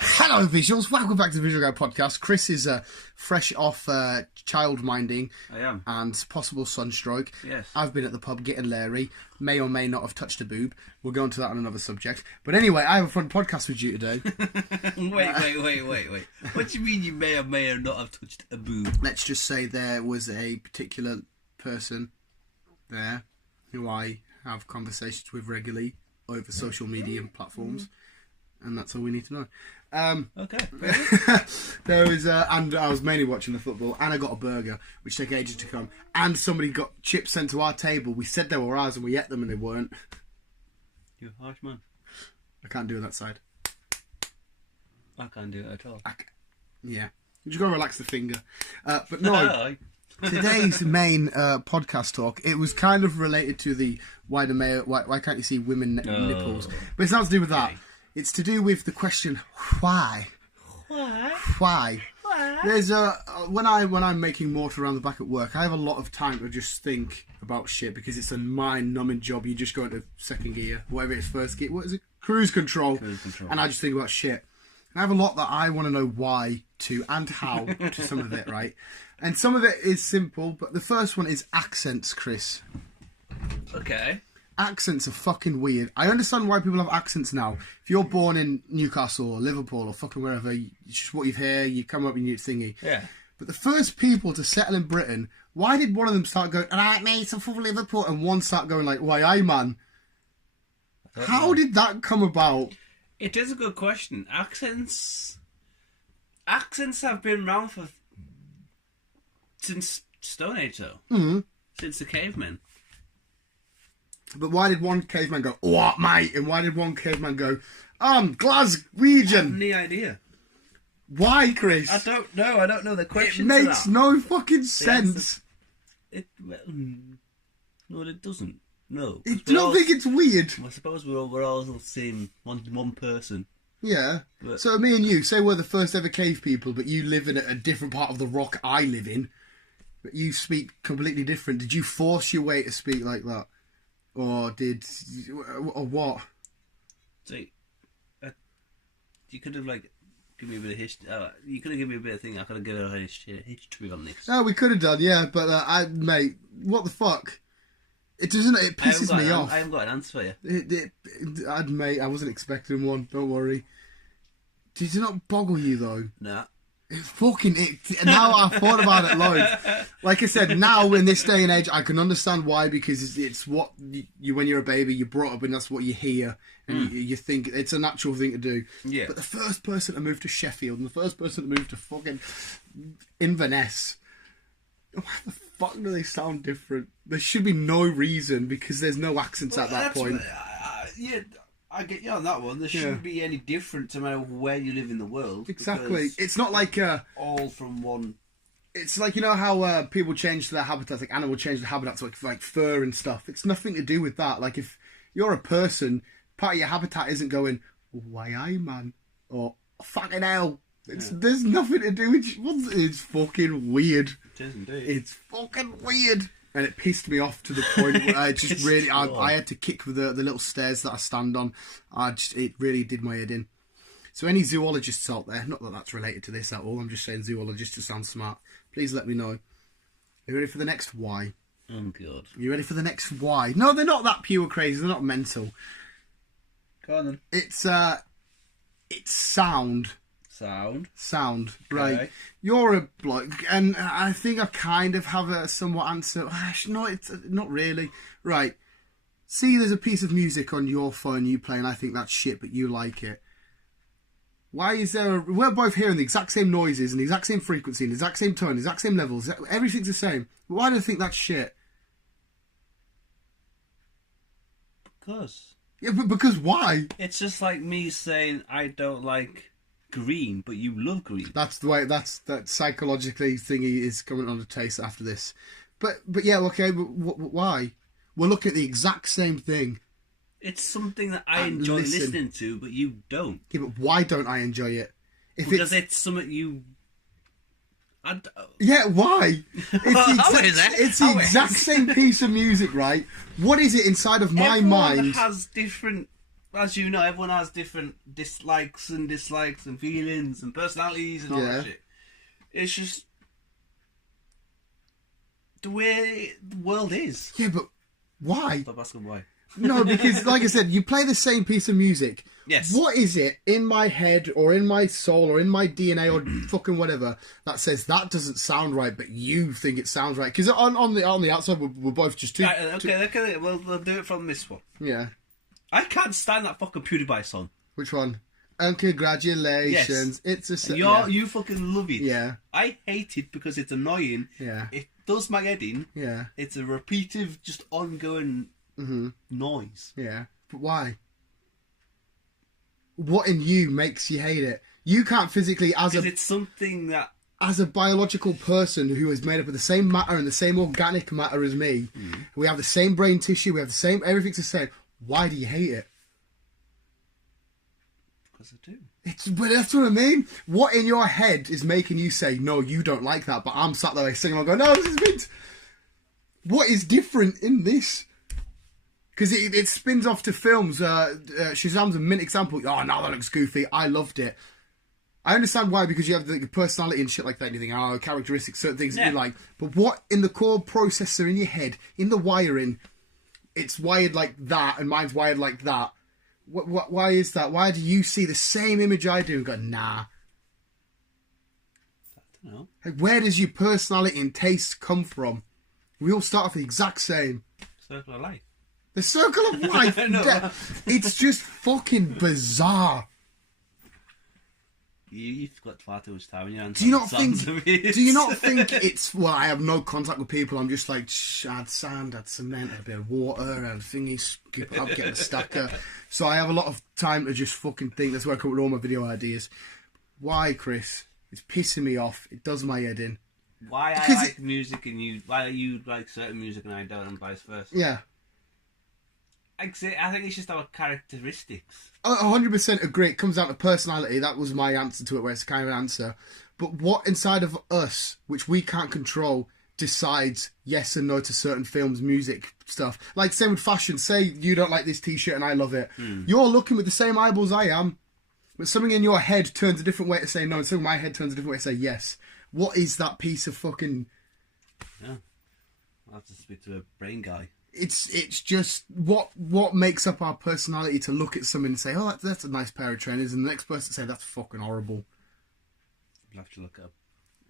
Hello, visuals. Welcome back to the Visual Guy Podcast. Chris is fresh off child minding. I am. And possible sunstroke. Yes. I've been at the pub getting Larry. May or may not have touched a boob. We'll go into that on another subject. But anyway, I have a fun podcast with you today. Wait. What do you mean you may or may not have touched a boob? Let's just say there was a particular person there who I have conversations with regularly over social media platforms. And that's all we need to know. Okay. There was, and I was mainly watching the football, and I got a burger, which took ages to come, and somebody got chips sent to our table. We said they were ours, and we ate them, and they weren't. You're a harsh man. I can't do that side. I can't do it at all. Yeah. You just got to relax the finger. But no, today's main podcast talk, it was kind of related to the why can't you see women nipples? But it's not to do with that. It's to do with the question, why? Why? There's when I'm making mortar around the back at work, I have a lot of time to just think about shit because it's a mind-numbing job. You just go into second gear, whatever it's first gear. What is it? Cruise control. And I just think about shit. And I have a lot that I want to know why to and how to some of it, right? And some of it is simple, but the first one is accents, Chris. Okay. Accents are fucking weird. I understand why people have accents now. If you're born in Newcastle or Liverpool or fucking wherever, it's just what you hear, you come up and you thingy. Yeah. But the first people to settle in Britain, why did one of them start going, alright mate, I'm from Liverpool, and one start going like, why aye man? How did that come about? It is a good question. Accents have been around since Stone Age though. Mm-hmm. Since the cavemen. But why did one caveman go, what, mate? And why did one caveman go, Glaswegian? I have no idea. Why, Chris? I don't know. I don't know the question. It makes no fucking sense. No, it doesn't. No. Do you not think it's weird? I suppose we're all the same, one person. Yeah. But, so me and you, say we're the first ever cave people, but you live in a different part of the rock I live in, but you speak completely different. Did you force your way to speak like that? Or what? See, you could have give me a bit of history. You could have given me a bit of thing. I could have given a history on this. No, we could have done, yeah. But mate, what the fuck? It doesn't. It pisses me off. I haven't got an answer for you. Mate, I wasn't expecting one. Don't worry. Did it not boggle you though? Nah. It's fucking it. Now I've thought about it loads. Like I said, now in this day and age, I can understand why, because it's what you when you're a baby, you're brought up and that's what you hear, and you think it's a natural thing to do. Yeah. But the first person to move to Sheffield and the first person to move to fucking Inverness, why the fuck do they sound different? There should be no reason because there's no accents at that point. Yeah. I get you on that one. There shouldn't be any difference no matter where you live in the world. Exactly. It's not like all from one. It's like, you know how people change their habitats, like animals change their habitats, like fur and stuff. It's nothing to do with that. Like if you're a person, part of your habitat isn't going, why aye man, or fucking hell. There's nothing to do with. It's fucking weird. It is indeed. It's fucking weird. And it pissed me off to the point where I just really, I had to kick with the little stairs that I stand on. It really did my head in. So any zoologists out there, not that that's related to this at all, I'm just saying zoologists to sound smart, please let me know. Are you ready for the next why? Oh, God. Are you ready for the next why? No, they're not that pure crazy, they're not mental. Go on then. It's sound. Sound, right. Okay. You're a bloke, and I think I kind of have a somewhat answer. No, it's not really. Right. See, there's a piece of music on your phone you play, and I think that's shit, but you like it. Why is there we're both hearing the exact same noises, and the exact same frequency, and the exact same tone, the exact same levels, everything's the same. Why do I think that's shit? Because. Yeah, but because why? It's just like me saying I don't like green, but you love green. That's the way. That psychologically thingy is coming on the taste after this. But yeah, okay. But why? We're looking at the exact same thing. It's something that I enjoy listening to, but you don't. Yeah, but why don't I enjoy it? Because it's something you. Yeah, why? It's the exact same piece of music, right? What is it inside of my mind? Everyone has different, as you know, everyone has different dislikes and feelings and personalities and all that shit. It's just the way the world is. Yeah, but why? Stop asking why. No, because like I said, you play the same piece of music. Yes. What is it in my head or in my soul or in my DNA or fucking whatever that says that doesn't sound right, but you think it sounds right? Because on the outside, we're both just too... Right, okay, we'll do it from this one. Yeah. I can't stand that fucking PewDiePie song. Which one? And congratulations. Yes. It's a... You fucking love it. Yeah. I hate it because it's annoying. Yeah. It does my head in. Yeah. It's a repetitive, just ongoing noise. Yeah. But why? What in you makes you hate it? You can't physically, It's something that... As a biological person who is made up of the same matter and the same organic matter as me, we have the same brain tissue, we have the same... Everything's the same. Why do you hate it? Because I do. But that's what I mean. What in your head is making you say, no, you don't like that, but I'm sat there singing, I'm going, no, this is mint. What is different in this? Because it spins off to films. Shazam's a mint example. Oh, now that looks goofy. I loved it. I understand why, because you have the personality and shit like that, and you think, oh, characteristics, certain things that you like. But what in the core processor in your head, in the wiring, it's wired like that, and mine's wired like that. Why is that? Why do you see the same image I do and go, nah? I don't know. Like, where does your personality and taste come from? We all start off the exact same. Circle of life. The circle of life. It's just fucking bizarre. You've got far too much time in your hands. Do you not think it's... Well, I have no contact with people. I'm just like, add sand, add cement, add a bit of water, add a thingy, skip up, get a stacker. So I have a lot of time to just fucking think. That's where I come up with all my video ideas. Why, Chris? It's pissing me off. It does my head in. Why I like music and why you like certain music and I don't, and vice versa. Yeah. I think it's just our characteristics. 100% agree. It comes down to personality. That was my answer to it, where it's a kind of an answer. But what inside of us, which we can't control, decides yes and no to certain films, music, stuff. Like, same with fashion. Say you don't like this t-shirt and I love it. You're looking with the same eyeballs I am. But something in your head turns a different way to say no, and something in my head turns a different way to say yes. What is that piece of fucking... Yeah. I'll have to speak to a brain guy. It's just what makes up our personality to look at something and say, oh, that's a nice pair of trainers, and the next person say, that's fucking horrible. You'll have to look up.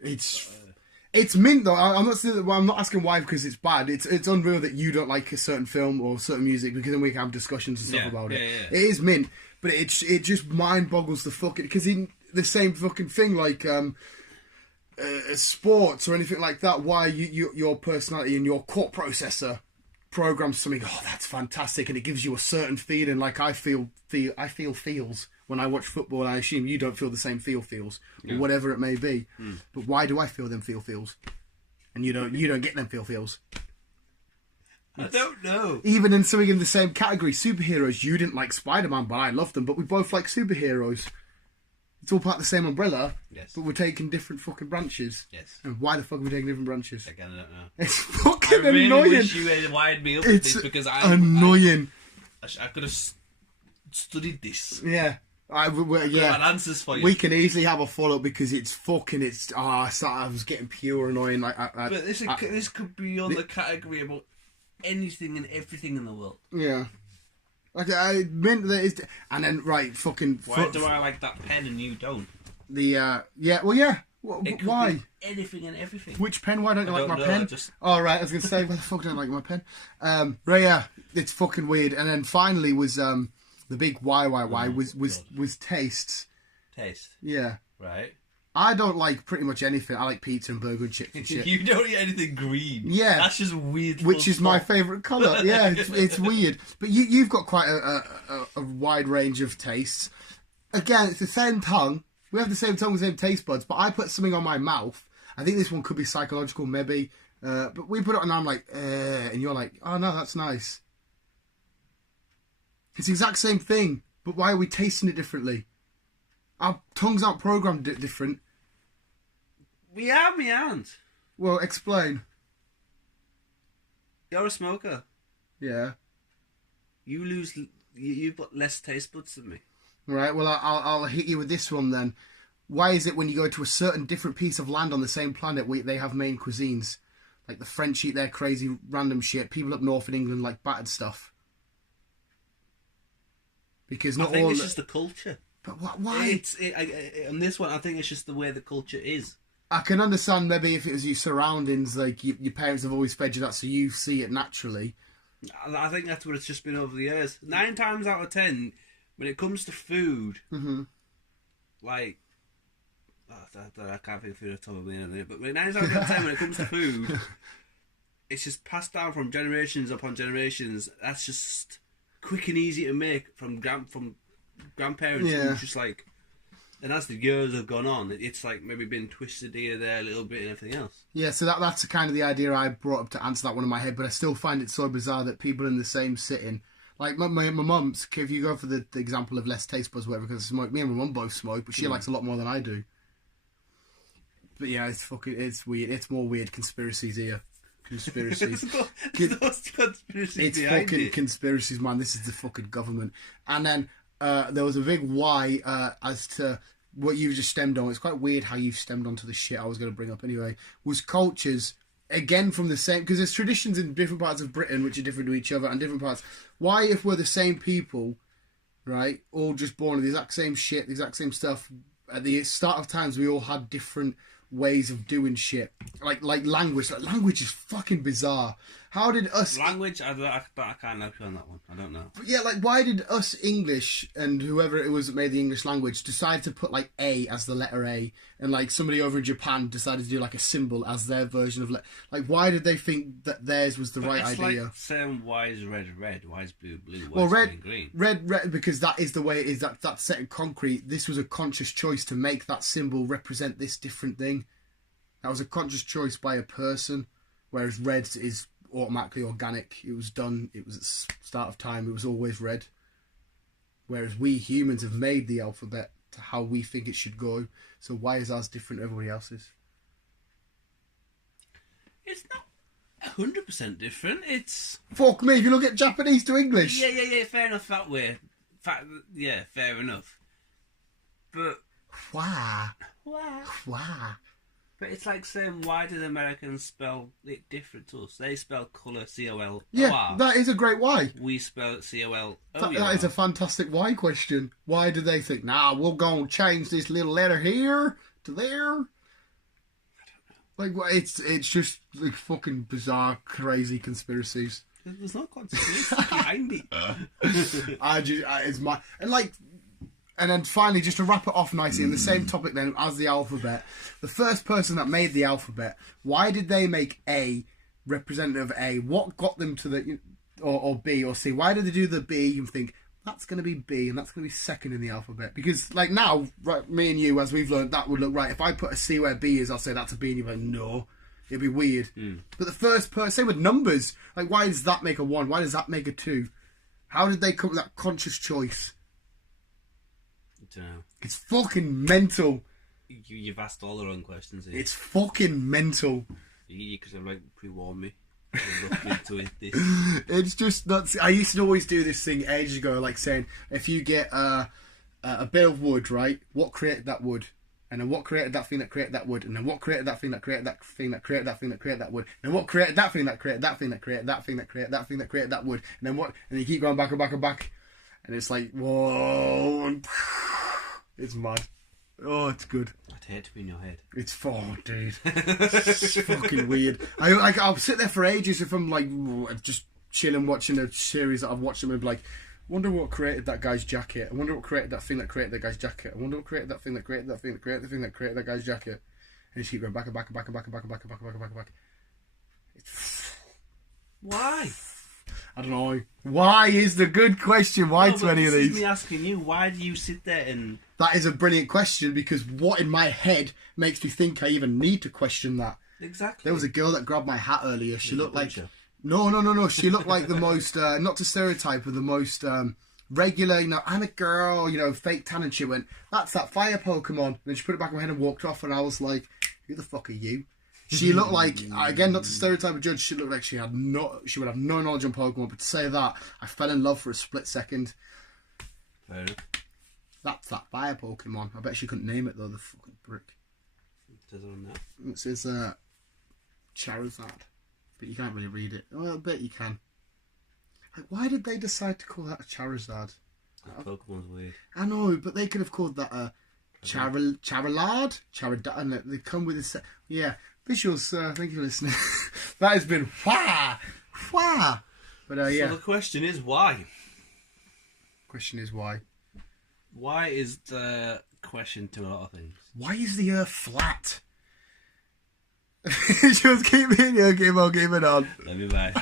It's mint though. I'm not asking why because it's bad. It's unreal that you don't like a certain film or certain music, because then we can have discussions and stuff about it. Yeah. It is mint, but it just mind boggles the fucking, because in the same fucking thing like sports or anything like that. Why your personality and your core processor programs something, oh, that's fantastic, and it gives you a certain feeling. Like I feel feels when I watch football, and I assume you don't feel the same feels or whatever it may be. But why do I feel them feels and you don't get them feels? I don't know. Even in something in the same category, superheroes, you didn't like Spider-Man, but I loved them, but we both like superheroes. It's all part of the same umbrella, yes, but we're taking different fucking branches. Yes. And why the fuck are we taking different branches? Again, I don't know. It's fucking annoying. I really wish you had wired me up with this, because annoying. I could have studied this. Yeah. I had answers for you. We can easily have a follow-up, because it's fucking... I was getting pure annoying. But this could be on the category about anything and everything in the world. Yeah. Like, I meant that it's... And then, right, fucking... Why do I like that pen and you don't? Why? Anything and everything. Which pen? Why don't you like my pen? Oh, right, I was going to say, why the fuck don't I like my pen? Right, yeah, it's fucking weird. And then finally was the big why was tastes. Taste? Yeah. Right. I don't like pretty much anything. I like pizza and burger and chips and shit. You don't eat anything green. Yeah. That's just weird. Which is my favourite colour. Yeah, it's weird. But you've got quite a wide range of tastes. Again, it's the same tongue. We have the same tongue, the same taste buds, but I put something on my mouth. I think this one could be psychological, maybe. But we put it on and I'm like, and you're like, oh no, that's nice. It's the exact same thing, but why are we tasting it differently? Our tongues aren't programmed different. We are me aunt. Well, explain. You're a smoker. Yeah. You've got less taste buds than me. Right, well, I'll hit you with this one then. Why is it when you go to a certain different piece of land on the same planet, they have main cuisines? Like the French eat their crazy random shit. People up north in England like battered stuff. Because not all... I think it's just the culture. But why? On this one, I think it's just the way the culture is. I can understand maybe if it was your surroundings, like your parents have always fed you that, so you see it naturally. I think that's what it's just been over the years. 9 times out of 10, when it comes to food, like... I can't think of food off the top of my head, but 9 times out of 10 when it comes to food, it's just passed down from generations upon generations. That's just quick and easy to make from grandparents. Yeah. Just like, and as the years have gone on, it's like maybe been twisted here, there, a little bit, and everything else. Yeah, so that's kind of the idea I brought up to answer that one in my head, but I still find it so bizarre that people in the same sitting, like my mum's, if you go for the example of less taste buds, whatever, because me and my mum both smoke, but she likes a lot more than I do. But yeah, it's weird. It's more weird conspiracies here. Conspiracies. Those conspiracies. It's fucking conspiracies, man. This is the fucking government. And then there was a big why as to what you've just stemmed on. It's quite weird how you've stemmed onto the shit I was going to bring up anyway. Was cultures, again from the same... Because there's traditions in different parts of Britain which are different to each other and different parts. Why, if we're the same people, right, all just born with the exact same shit, the exact same stuff, at the start of times we all had different... ways of doing shit, like language. Like, language is fucking bizarre. How did us language? I can't help you on that one. I don't know. But yeah, like why did us English and whoever it was that made the English language decide to put like A as the letter A, and like somebody over in Japan decided to do like a symbol as their version of like why did they think that theirs was the right idea? Like saying why is red red, why is blue blue, why well, is red green? Red because that is the way it is. That's set in concrete. This was a conscious choice to make that symbol represent this different thing. That was a conscious choice by a person, whereas red is automatically organic. It was done. It was at the start of time. It was always red. Whereas we humans have made the alphabet to how we think it should go. So why is ours different to everybody else's? It's not 100% different. It's... Fuck me, if you look at Japanese to English. Yeah, fair enough that way. Yeah, fair enough. But... Why? But it's like saying, why did Americans spell it different to us? They spell colour C-O-L-O-R. Yeah, that is a great why. We spell it C-O-L-O-U-R. That is a fantastic why question. Why did they think, nah, we're going to change this little letter here to there? I don't know. Like, it's just like fucking bizarre, crazy conspiracies. There's no conspiracy behind it. It's my... And like... And then finally, just to wrap it off nicely, in the same topic then as the alphabet, the first person that made the alphabet, why did they make A representative A? What got them to the, or B or C? Why did they do the B and think, that's going to be B and that's going to be second in the alphabet? Because like now, right, me and you, as we've learned, that would look right. If I put a C where B is, I'll say that's a B and you're like, no. It'd be weird. But the first person, same with numbers. Like, why does that make a 1? Why does that make a 2? How did they come with that conscious choice? It's fucking mental. You've asked all the wrong questions here. It's fucking mental. You could have like pre-warned me. Look into it, this. It's just nuts. I used to always do this thing ages ago, like saying, if you get a bit of wood, right, what created that wood? And then what created that thing that created that wood? And then what created that thing that created that thing that created that thing that created that wood? And what created that thing that created that thing that created that thing that created that thing that created that wood? And then what? And you keep going back and back and back. And it's like, whoa. It's mad. Oh, it's good. I'd hate to be in your head. It's dude. It's fucking weird. I'll sit there for ages if I'm like just chilling watching a series that I've watched and be like, wonder what created that guy's jacket. I wonder what created that thing that created that guy's jacket. I wonder what created that thing that created that thing that created the thing that created that guy's jacket. And you just keep going back and back and back and back and back and back and back and back and back and back. It's... Why? I don't know. Why is the good question? Why to any of these? This is me asking you, why do you sit there and... That is a brilliant question, because what in my head makes me think I even need to question that? Exactly. There was a girl that grabbed my hat earlier. She looked like... No. She looked like the most, not to stereotype, but the most regular, I'm a girl, fake tan, and she went, that's that fire Pokemon. And then she put it back in my head and walked off, and I was like, who the fuck are you? She looked like, again, not to stereotype a judge, she looked like she would have no knowledge on Pokemon, but to say that, I fell in love for a split second. Fair enough. That's that fire Pokemon. I bet she couldn't name it though, the fucking brick. It says on that. It says Charizard, but you can't really read it. Oh, I bet you can. Like, why did they decide to call that a Charizard? Pokemon's weird. I know, but they could have called that a Charizard? Charizard. They come with a yeah. Visuals, thank you for listening. That has been wah. But yeah. So the question is why? Question is why? Why is the question to a lot of things? Why is the Earth flat? Just keep it on. Let me bye.